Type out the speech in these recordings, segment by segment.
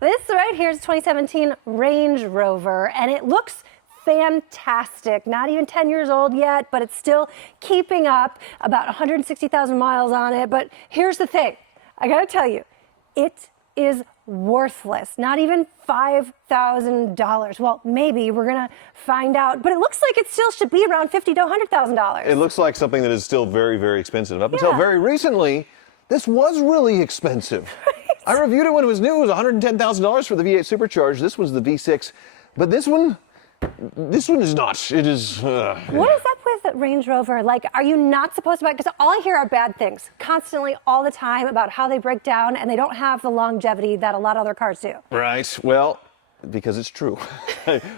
This right here is 2017 Range Rover, and it looks fantastic. Not even 10 years old yet, but it's still keeping up. About 160,000 miles on it. But here's the thing. I gotta tell you, it is worthless. Not even $5,000. Well, maybe we're gonna find out, but it looks like it still should be around $50,000 to $100,000. It looks like something that is still very, very expensive. Up until very recently, this was really expensive. Right. I reviewed it when it was new. It was $110,000 for the V8 Supercharged. This was the V6, but this one is not. It is. What is up with Range Rover? Like, are you not supposed to buy? Because all I hear are bad things constantly, all the time, about how they break down and they don't have the longevity that a lot of other cars do. Right. Well, because it's true.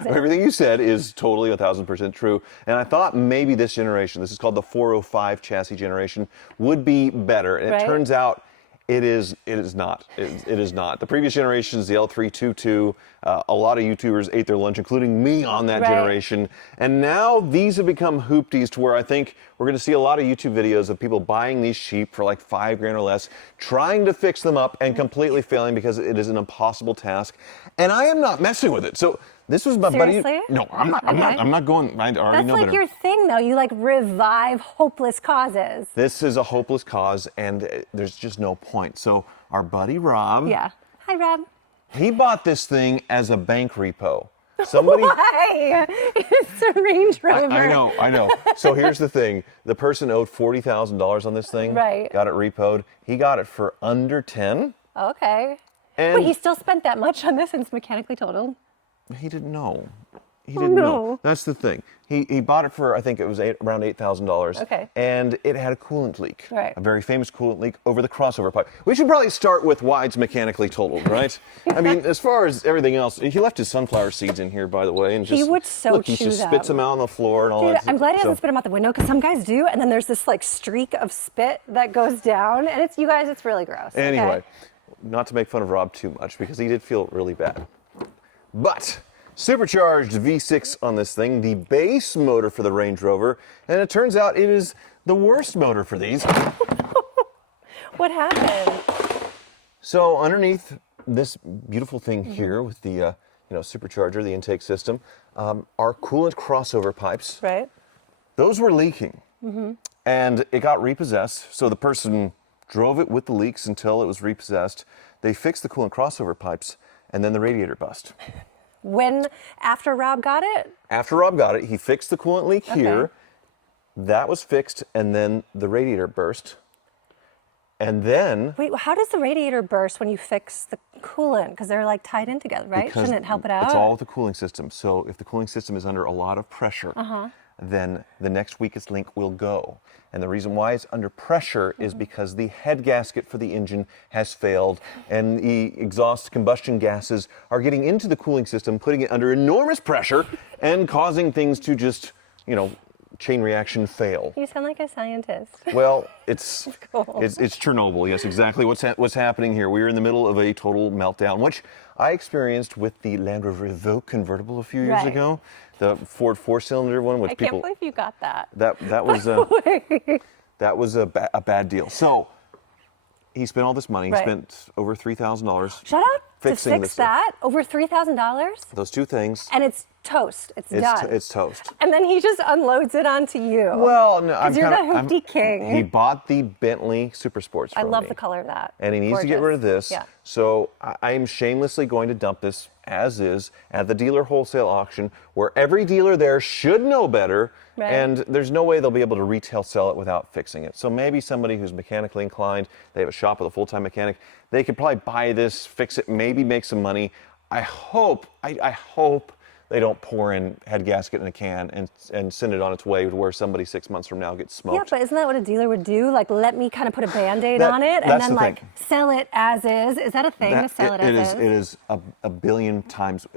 Everything you said is totally 1,000% true. And I thought maybe this generation, this is called the 405 chassis generation, would be better. And it turns out it is not. It is not. The previous generations, the L322, a lot of YouTubers ate their lunch, including me, on that generation. And now these have become hoopties to where I think we're going to see a lot of YouTube videos of people buying these cheap for like $5,000 or less, trying to fix them up and completely failing because it is an impossible task. And I am not messing with it. So this was my buddy. No, I'm not. I'm not going. I already know better. That's like your thing, though. You like revive hopeless causes. This is a hopeless cause, and there's just no point. So our buddy Rob. Yeah. Hi, Rob. He bought this thing as a bank repo. Somebody. Why? It's a Range Rover. I know. So here's the thing: the person owed $40,000 on this thing. Right. Got it repoed. He got it for under 10. Okay. And but he still spent that much on this, and it's mechanically totaled. He didn't know. He didn't know. That's the thing. He bought it for, I think it was around $8,000. Okay. And it had a coolant leak. Right. A very famous coolant leak over the crossover pipe. We should probably start with why it's mechanically totaled, right? I mean, as far as everything else, he left his sunflower seeds in here, by the way, and just he would so look, chew he just them. spits them out on the floor and all that. I'm glad he doesn't spit them out the window, because some guys do, and then there's this like streak of spit that goes down, and it's, you guys, it's really gross. Anyway, not to make fun of Rob too much, because he did feel really bad. But supercharged V6 on this thing, the base motor for the Range Rover, and it turns out it is the worst motor for these. What happened? So underneath this beautiful thing here with the supercharger, the intake system, are coolant crossover pipes. Right. Those were leaking, and it got repossessed. So the person drove it with the leaks until it was repossessed. They fixed the coolant crossover pipes, and then the radiator bust. After Rob got it? After Rob got it, he fixed the coolant leak here. That was fixed, and then the radiator burst. And then... Wait, how does the radiator burst when you fix the coolant? Because they're like tied in together, right? Shouldn't it help it out? It's all with the cooling system. So if the cooling system is under a lot of pressure, then the next weakest link will go. And the reason why it's under pressure is because the head gasket for the engine has failed, and the exhaust combustion gases are getting into the cooling system, putting it under enormous pressure and causing things to just, chain reaction fail. You sound like a scientist. Well, it's cool. it's Chernobyl. Yes, exactly what's happening here. We are in the middle of a total meltdown, which I experienced with the Land Rover Evoque convertible a few years ago, the Ford 4-cylinder one, which I can't believe you got that. That was a bad deal. So he spent all this money. He spent over $3,000. Shut up. To fix that, over $3,000? Those two things. And it's toast. It's done. It's toast. And then he just unloads it onto you. Well, no, because you're the hoopty king. He bought the Bentley Super Sports from me. I love the color of that. And he needs to get rid of this. Yeah. So I am shamelessly going to dump this as is at the dealer wholesale auction, where every dealer there should know better. Right. And there's no way they'll be able to retail sell it without fixing it. So maybe somebody who's mechanically inclined, they have a shop with a full-time mechanic, they could probably buy this, fix it, maybe make some money. I hope they don't pour in head gasket in a can and send it on its way to where somebody 6 months from now gets smoked. Yeah, but isn't that what a dealer would do? Like, let me kind of put a Band-Aid on it and then like sell it as is. Is that a thing, to sell it as is? It is a billion times.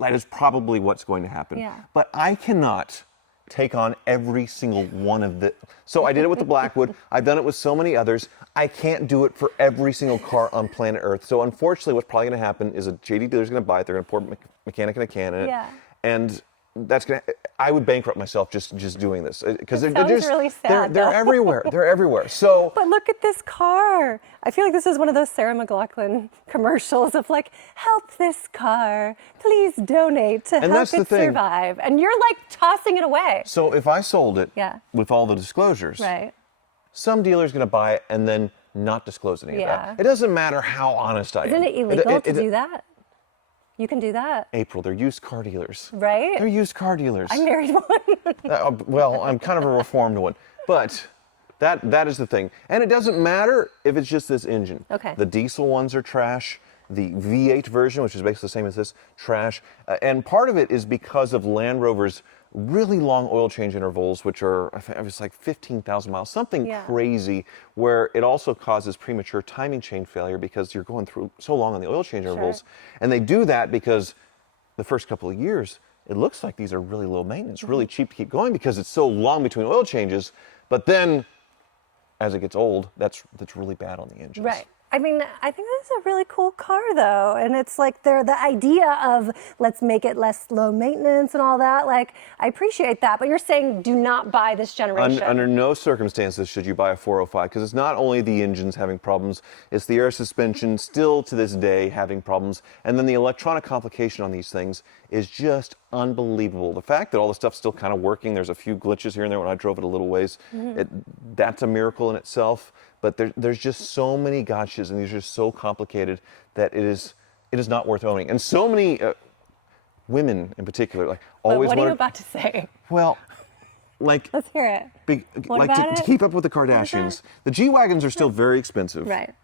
That is probably what's going to happen. Yeah. But I cannot take on every single one of the... So I did it with the Blackwood. I've done it with so many others. I can't do it for every single car on planet Earth. So unfortunately, what's probably going to happen is a JD dealer's going to buy it. They're going to pour mechanic in a can in it. Yeah. And I would bankrupt myself just doing this because they're sounds just really sad, they're though. everywhere. They're everywhere. So But look at this car. I feel like this is one of those Sarah McLachlan commercials of like, help this car, please donate to help that's the it thing. survive. And you're like tossing it away. so if I sold it Yeah. with all the disclosures, Right. some dealer's going to buy it and then not disclose any of Yeah. that. It doesn't matter how honest I am. Isn't it illegal to do that? You can do that. April, they're used car dealers. Right? They're used car dealers. I married one. Well, I'm kind of a reformed one, but that is the thing. And it doesn't matter if it's just this engine. Okay. The diesel ones are trash. The V8 version, which is basically the same as this, trash. And part of it is because of Land Rover's really long oil change intervals, which are, I think it was like 15,000 miles, something Yeah. crazy, where it also causes premature timing chain failure because you're going through so long on the oil change intervals. And they do that because the first couple of years, it looks like these are really low maintenance, really cheap to keep going because it's so long between oil changes. But then, as it gets old, that's really bad on the engines. Right. I mean, I think this is a really cool car, though. And it's like the idea of let's make it less low maintenance and all that. Like, I appreciate that. But you're saying do not buy this generation. Under no circumstances should you buy a 405 because it's not only the engines having problems, it's the air suspension still to this day having problems. And then the electronic complication on these things is just unbelievable. The fact that all the stuff's still kind of working, there's a few glitches here and there when I drove it a little ways, that's a miracle in itself. But there's just so many gotchas, and these are so complicated that it is not worth owning. And so many women, in particular, like But always what are you wanted. about to say? Well, like Let's hear it. What like about to it? keep up with the Kardashians. The G-Wagons are still very expensive. Right.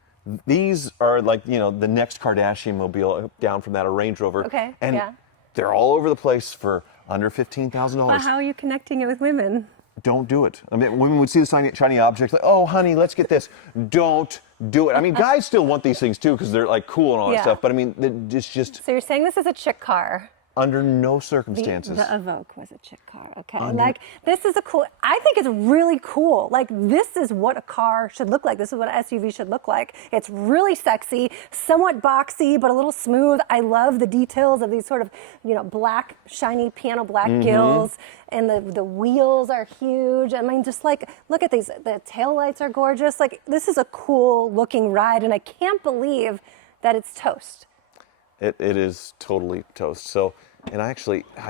These are like, the next Kardashian mobile down from that, a Range Rover. Okay, And yeah. they're all over the place for under $15,000. But how are you connecting it with women? Don't do it. I mean, women would see the shiny object, like, oh, honey, let's get this. Don't do it. I mean, guys still want these things too because they're like cool and all that Yeah. stuff. But I mean, it's just So you're saying this is a chick car? under no The circumstances. Evoque was a chick car. Okay. Like, this is I think it's really cool. Like, this is what a car should look like. This is what an SUV should look like. It's really sexy, somewhat boxy, but a little smooth. I love the details of these sort of, black, shiny piano black gills. And the wheels are huge. I mean, just like, look at these. The taillights are gorgeous. Like, this is a cool looking ride. And I can't believe that it's toast. It is totally toast. So, and I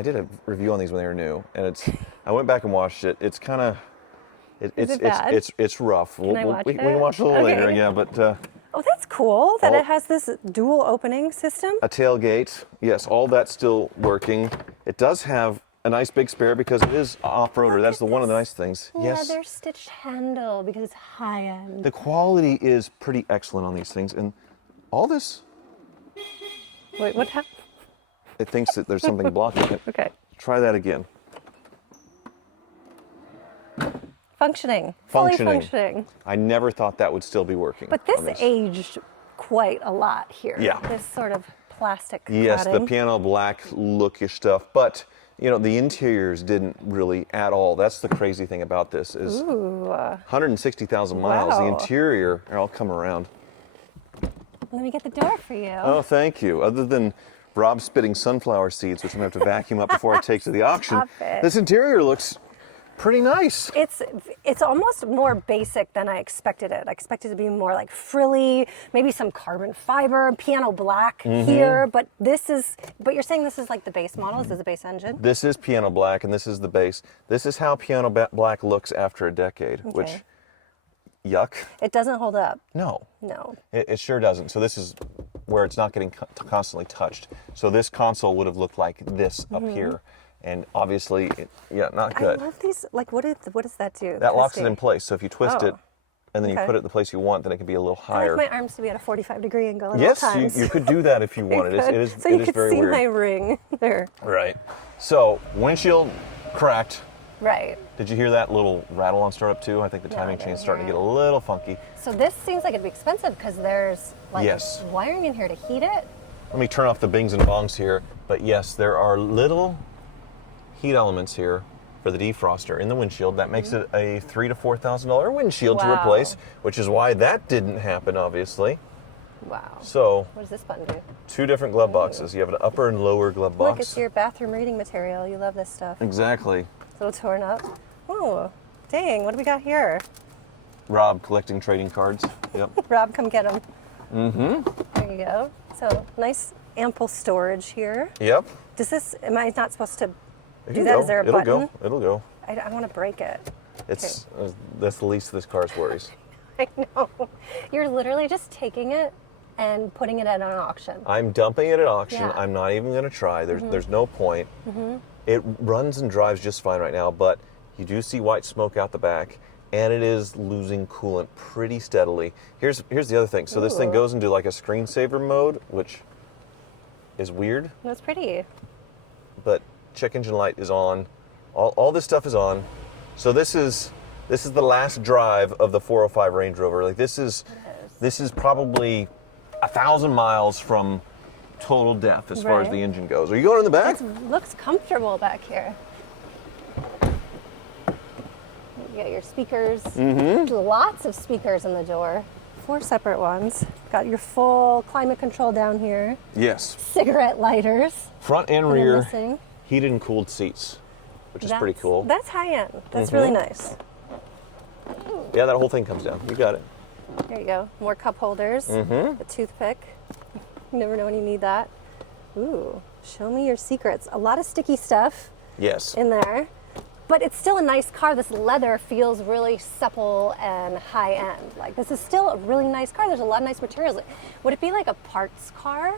did a review on these when they were new, and I went back and watched it. It's kind of, it's rough. Can I watch we can watch it a little Okay. later, yeah. But Oh, that's cool that Oh. it has this dual opening system. a tailgate, yes, all that's still working. It does have a nice big spare because it is off-roader. That's one of the nice things. Yes. Leather stitched handle because it's high end. The quality is pretty excellent on these things, and all this, Wait, what happened? it thinks that there's something blocking it. Okay. Try that again. Functioning. Fully Functioning. functioning. I never thought that would still be working. But on this aged quite a lot here. Yeah. This sort of plastic Yes, the cladding. piano black lookish stuff, but the interiors didn't really at all. That's the crazy thing about this is Ooh. 160,000 miles. The Wow. interior, I'll come around. Let me get the door for you. Oh, thank you. Other than Rob spitting sunflower seeds, which I'm going to have to vacuum up before I take to the auction, Stop it. this interior looks pretty nice. It's almost more basic than I expected it. I expected it to be more like frilly, maybe some carbon fiber, piano black here, but you're saying this is like the base model, this is the base engine? This is piano black, and this is the base. This is how piano black looks after a decade, which, Okay. yuck. It doesn't hold up. No. No. It sure doesn't. So this is where it's not getting constantly touched. So this console would have looked like this up here. And obviously, not good. I love these. Like, what does that do? That locks it Christy? in place. So if you twist it and then you Okay. put it in the place you want, then it can be a little I higher. like my arms to be at a 45-degree angle at all Yes, times. you could do that if you wanted. It is, so it you is could very see weird. my ring there. Right. So windshield cracked. Right. Did you hear that little rattle on startup too? I think the No, timing I didn't chain's starting to hear get a little funky. So this seems like it'd be expensive because there's like Yes. wiring in here to heat it. Let me turn off the bings and bongs here. But yes, there are little heat elements here for the defroster in the windshield. That makes it a $3,000 to $4,000 windshield to Wow. replace, which is why that didn't happen, obviously. Wow. So, What does this button do? 2 different glove boxes. You have an upper and lower glove box. Look, it's your bathroom reading material. You love this stuff. Exactly. It's a little torn up. Oh, dang. What do we got here? Rob collecting trading cards. Yep. Rob, come get them. There you go. So, nice ample storage here. Yep. Does this, am I not supposed to It do can that? go. Is there a It'll button? go. It'll go. I want to break it. It's that's the least of this car's worries. I know. You're literally just taking it and putting it at an auction. I'm dumping it at auction. Yeah. I'm not even going to try. There's no point. It runs and drives just fine right now, but you do see white smoke out the back, and it is losing coolant pretty steadily. Here's the other thing. So this thing Ooh. goes into like a screensaver mode, which is weird, That's pretty. but check engine light is on. All this stuff is on. So this is the last drive of the 405 Range Rover. Like this is probably 1,000 miles from total death as far as Right. the engine goes. Are you going in the back? It looks comfortable back here. You got your speakers. Lots of speakers in the door. 4 separate ones. Got your full climate control down here. Yes. Cigarette lighters. Front and that are rear missing. heated and cooled seats, which is pretty cool. That's high end. That's really nice. Yeah, that whole thing comes down. You got it. There you go. More cup holders. A toothpick. You never know when you need that. Ooh, show me your secrets. A lot of sticky stuff Yes. in there. But it's still a nice car. This leather feels really supple and high end. Like, this is still a really nice car. There's a lot of nice materials. Would it be like a parts car?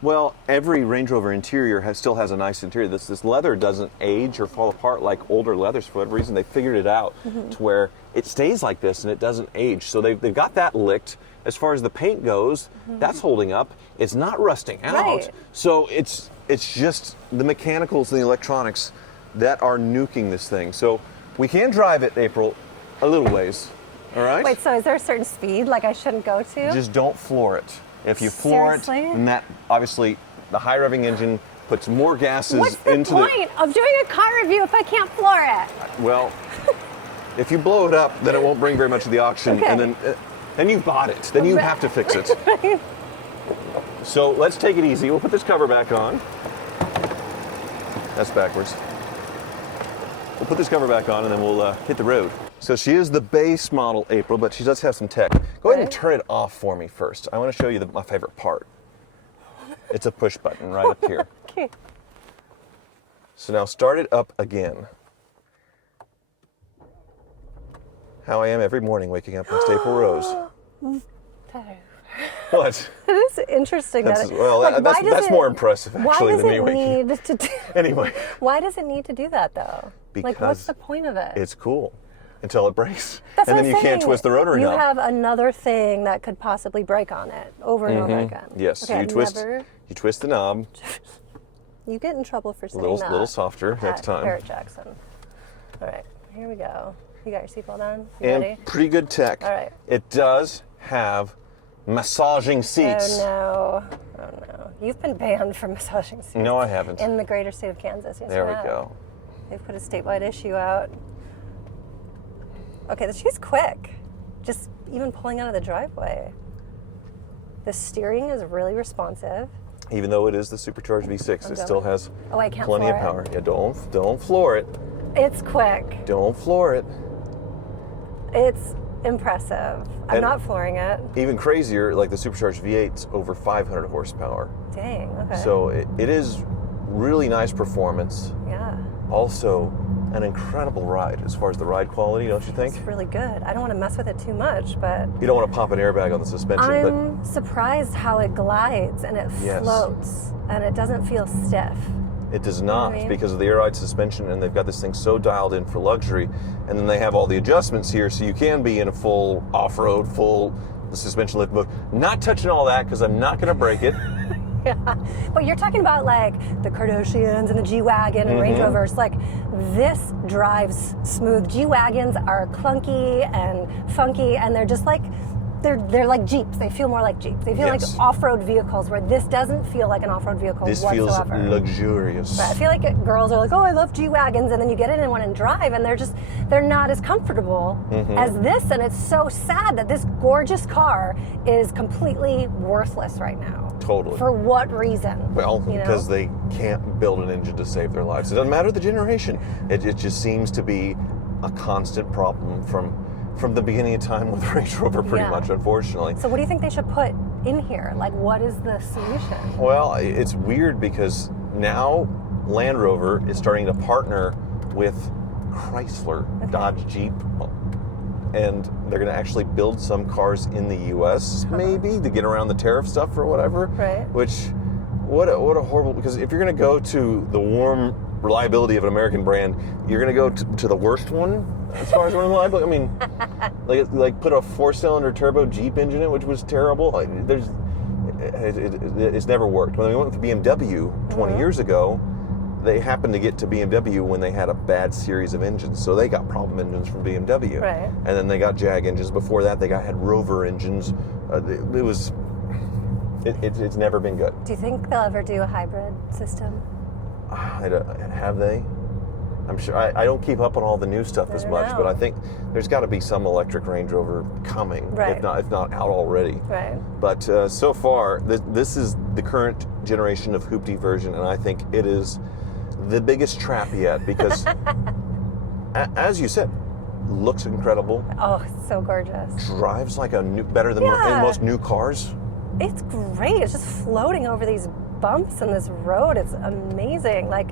Well, every Range Rover interior still has a nice interior. This leather doesn't age or fall apart like older leathers for whatever reason. They figured it out to where it stays like this and it doesn't age. So they've got that licked. As far as the paint goes, that's holding up. It's not rusting out. Right. So it's just the mechanicals and the electronics that are nuking this thing. So we can drive it, April, a little ways. All right? Wait, so is there a certain speed like I shouldn't go to? Just don't floor it. If you floor Seriously? it, then that obviously the high revving engine puts more gases What's the into point of doing a car review if I can't floor it? Well, if you blow it up, then it won't bring very much to the auction, Okay. and then you bought it. Then you have to fix it. So let's take it easy. We'll put this cover back on. That's backwards. We'll put this cover back on, and then we'll hit the road. So she is the base model, April, but she does have some tech. Go ahead and Okay. turn it off for me first. I want to show you my favorite part. It's a push button right up here. Okay. So now start it up again. How I am every morning waking up next to April Rose. What? It is interesting. That's, that well, like, why does that's it- more impressive Why actually does than me it waking need to do, Anyway, Why does it need to do that though? Like, what's Because the point of it? it's cool until it breaks. That's and what then I'm you can't saying. twist the rotary You knob. have another thing that could possibly break on it over and over again. Yes, Okay, you I've twist never- you twist the knob You get in trouble for saying a that. little softer next at time. Barrett Jackson. All right, here we go. You got your seatbelt on? You And ready? pretty good tech. All right. It does have massaging seats. Oh no. You've been banned from massaging seats. No, I haven't. In the greater state of Kansas. Yes, There you we have. go. They've put a statewide issue out. Okay, she's quick. Just even pulling out of the driveway. The steering is really responsive. Even though it is the supercharged V6, it still has Oh, I can't plenty of floor power. Yeah, don't floor it. It's quick. Don't floor it. It's impressive. I'm And- not flooring it. Even crazier, like the supercharged V8's over 500 horsepower. Dang, okay. So it is really nice performance. yeah, Also, an incredible ride as far as the ride quality, don't you think? it's really good. I don't want to mess with it too much, but You don't want to pop an airbag on the suspension, I'm surprised how it glides and it Yes. floats and it doesn't feel stiff. but it does not I mean? because of the air ride suspension, and they've got this thing so dialed in for luxury. And then they have all the adjustments here, so you can be in a full off-road, full suspension lift mode. Not touching all that because I'm not going to break it. Yeah, but you're talking about like the Kardashians and the G-Wagon and Range Rovers. Like, this drives smooth. G-Wagons are clunky and funky, and they're just like they're like Jeeps. They feel more like Jeeps. They feel like off-road vehicles, where this doesn't feel like an off-road vehicle whatsoever. Feels luxurious. But I feel like girls are like, oh, I love G-Wagons, and then you get in one and drive, and they're not as comfortable as this, and it's so sad that this gorgeous car is completely worthless right now. Totally. For what reason? Well, because they can't build an engine to save their lives. It doesn't matter the generation. It just seems to be a constant problem from the beginning of time with Range Rover, pretty much, unfortunately. So what do you think they should put in here? Like, what is the solution? Well, it's weird because now Land Rover is starting to partner with Chrysler, Dodge, Jeep, and they're going to actually build some cars in the U.S. maybe to get around the tariff stuff or whatever. Right. Which, what a horrible, because if you're going to go to the warm reliability of an American brand, you're going to go to the worst one as far as reliability. I mean, like put a 4-cylinder turbo Jeep engine in it, which was terrible. It's never worked. When we went with BMW 20 years ago, they happened to get to BMW when they had a bad series of engines. So they got problem engines from BMW. Right. And then they got Jag engines. Before that, they had Rover engines. It's never been good. Do you think they'll ever do a hybrid system? Have they? I'm sure. I don't keep up on all the new stuff as much, but I think there's got to be some electric Range Rover coming, if not out already. Right. But so far, this is the current generation of Hoopty version, and I think it is the biggest trap yet because, as you said, looks incredible. Oh, it's so gorgeous. Drives like better than most new cars. It's great. It's just floating over these bumps in this road. It's amazing. Like,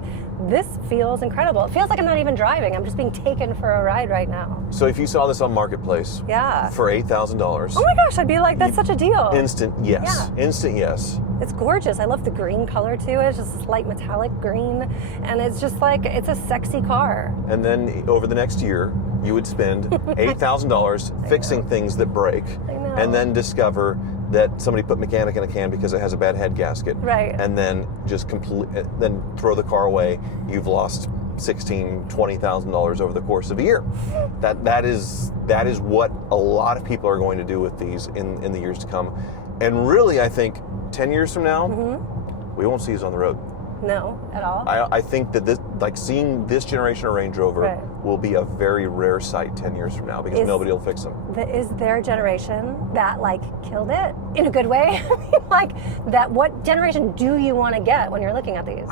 this feels incredible. It feels like I'm not even driving. I'm just being taken for a ride right now. So if you saw this on Marketplace for $8,000. Oh my gosh, I'd be like, that's such a deal. Instant yes. Yeah. Instant yes. It's gorgeous. I love the green color too. It's just light metallic green. And it's just like, it's a sexy car. And then over the next year, you would spend $8,000 fixing things that break. I know. And then discover that somebody put mechanic in a can because it has a bad head gasket. Right. And then just then throw the car away. You've lost $16,000-$20,000 over the course of a year. That is what a lot of people are going to do with these in the years to come. And really, I think 10 years from now, we won't see these on the road. No, at all. I think that seeing this generation of Range Rover will be a very rare sight 10 years from now because nobody will fix them. Is there a generation that killed it in a good way? What generation do you want to get when you're looking at these?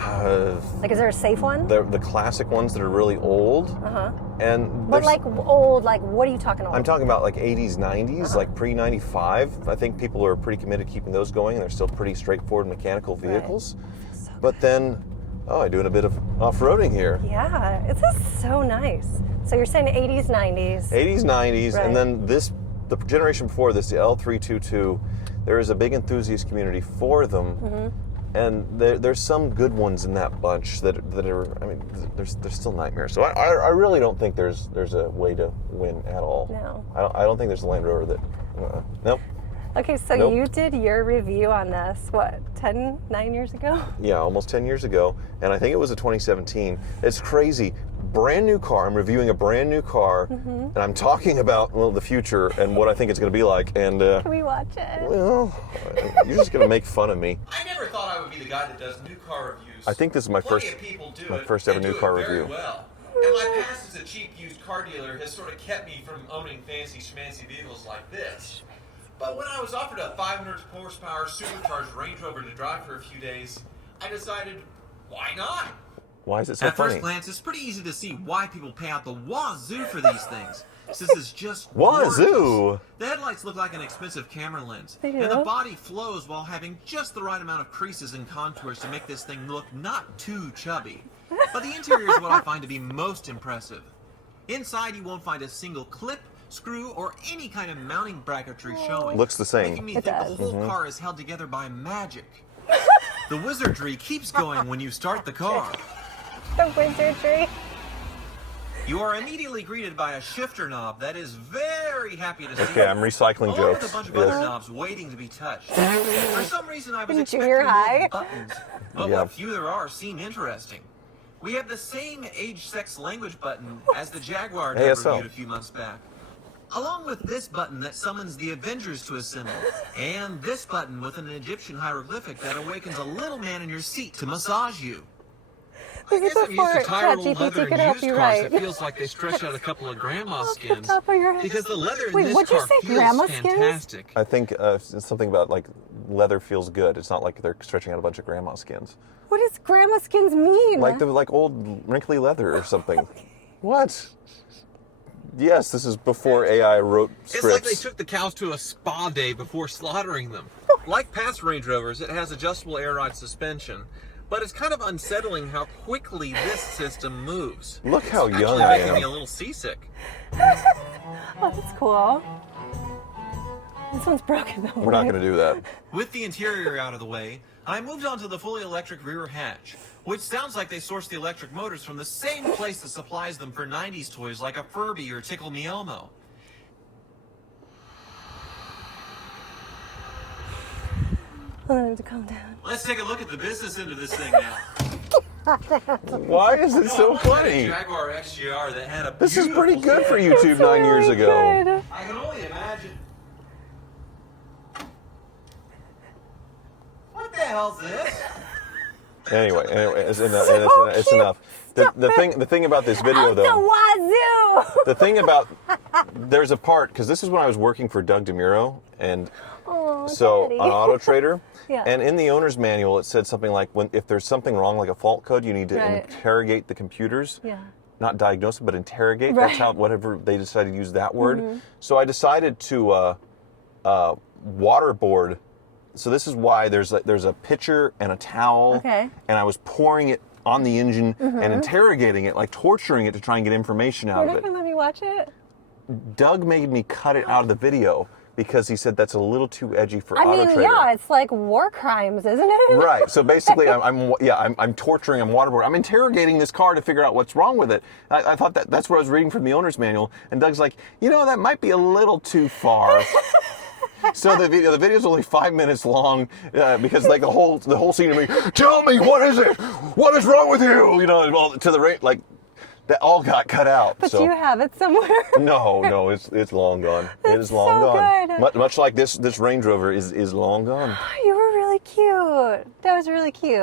Is there a safe one? The classic ones that are really old. But old, what are you talking about? I'm talking about 80s, 90s, pre-95. I think people are pretty committed to keeping those going, and they're still pretty straightforward mechanical vehicles. Right. But then, I'm doing a bit of off-roading here. Yeah, it's just so nice. So you're saying 80s, 90s. 80s, 90s, and then the generation before this, the L322, there is a big enthusiast community for them. And there's some good ones in that bunch that are, there's still nightmares. So I really don't think there's a way to win at all. No. I don't think there's a Land Rover that, nope. Okay, so you did your review on this, 9 years ago? Yeah, almost 10 years ago. And I think it was a 2017. It's crazy. Brand new car. I'm reviewing a brand new car. And I'm talking about, the future and what I think it's going to be like. And can we watch it? Well, you're just going to make fun of me. I never thought I would be the guy that does new car reviews. I think this is my first ever new car review. Well. And my past as a cheap used car dealer has sort of kept me from owning fancy schmancy vehicles like this. But when I was offered a 500 horsepower supercharged Range Rover to drive for a few days, I decided, why not? Why is it so funny? At first glance, it's pretty easy to see why people pay out the wazoo for these things. Since it's just wazoo. Gorgeous. The headlights look like an expensive camera lens, and the body flows while having just the right amount of creases and contours to make this thing look not too chubby. But the interior is what I find to be most impressive. Inside, you won't find a single clip, screw, or any kind of mounting bracketry showing. Looks the same. Making me think the whole car is held together by magic. The wizardry keeps going when you start the car. The wizardry. You are immediately greeted by a shifter knob that is very happy to see you. Okay, I'm recycling jokes. With a bunch of other knobs waiting to be touched. For some reason, I was expecting junior high buttons, but what few there are seem interesting. We have the same age, sex, language button as the Jaguar that I reviewed a few months back. Along with this button that summons the Avengers to assemble, and this button with an Egyptian hieroglyphic that awakens a little man in your seat to massage you. I guess I'm used to tired old leather and used cars that feels like they stretch out a couple of grandma skins. Because the leather in this car feels fantastic. I think it's something about like leather feels good. It's not like they're stretching out a bunch of grandma skins. What does grandma skins mean? Like old wrinkly leather or something. What? Yes, this is before AI wrote scripts. It's like they took the cows to a spa day before slaughtering them. Like past Range Rovers, it has adjustable air ride suspension. But it's kind of unsettling how quickly this system moves. Look how It's young I actually making me a am. little seasick. Oh, that's cool. This one's broken though. We're not going to do that. With the interior out of the way, I moved on to the fully electric rear hatch, which sounds like they source the electric motors from the same place that supplies them for 90s toys like a Furby or Tickle Me Elmo. I need to calm down. Let's take a look at the business end of this thing now. Why is it so I had a funny? Jaguar XJR that had a This is beautiful pretty good for stereo. YouTube 9 years ago. Good. I can only imagine. What the hell's this? Anyway, it's enough. The thing about this video Out the though, wazoo! the thing about there's a part because this is when I was working for Doug DeMuro and Oh, so Daddy. on Auto Trader. Yeah. And in the owner's manual, it said something like, if there's something wrong, like a fault code, you need to Right. interrogate the computers. Yeah. Not diagnose them, but interrogate. Right. That's how, whatever they decided to use that word. So I decided to waterboard. So this is why there's a pitcher and a towel. Okay. And I was pouring it on the engine and interrogating it, like torturing it to try and get information out We're of not it. going to let me watch it? Doug made me cut it out of the video because he said that's a little too edgy for I Auto mean, Trader. yeah, it's like war crimes, isn't it? Right. So basically, I'm torturing, I'm waterboarding, I'm interrogating this car to figure out what's wrong with it. I thought that's what I was reading from the owner's manual, and Doug's like, that might be a little too far. So the video's only 5 minutes long because like the whole scene of me, tell me what is it? What is wrong with you? Well, to the rate like. That all got cut out. But so. you have it somewhere. No, it's long gone. It is long so gone. good. Much like this Range Rover is long gone. You were really cute. That was really cute.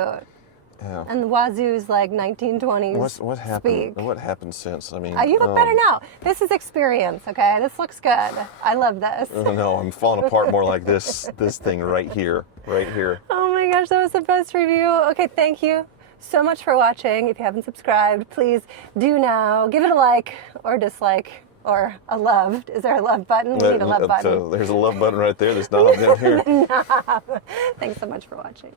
Yeah. And the wazoo's like 1920s What happened? speak. What happened since? I mean, You look better now. This is experience, okay? This looks good. I love this. No, I'm falling apart more like this thing right here. Oh my gosh, that was the best review. Okay, thank you so much for watching. If you haven't subscribed, please do now. Give it a like or dislike or a love. Is there a love button? We need a love button. There's a love button right there. There's not down here. Thanks so much for watching.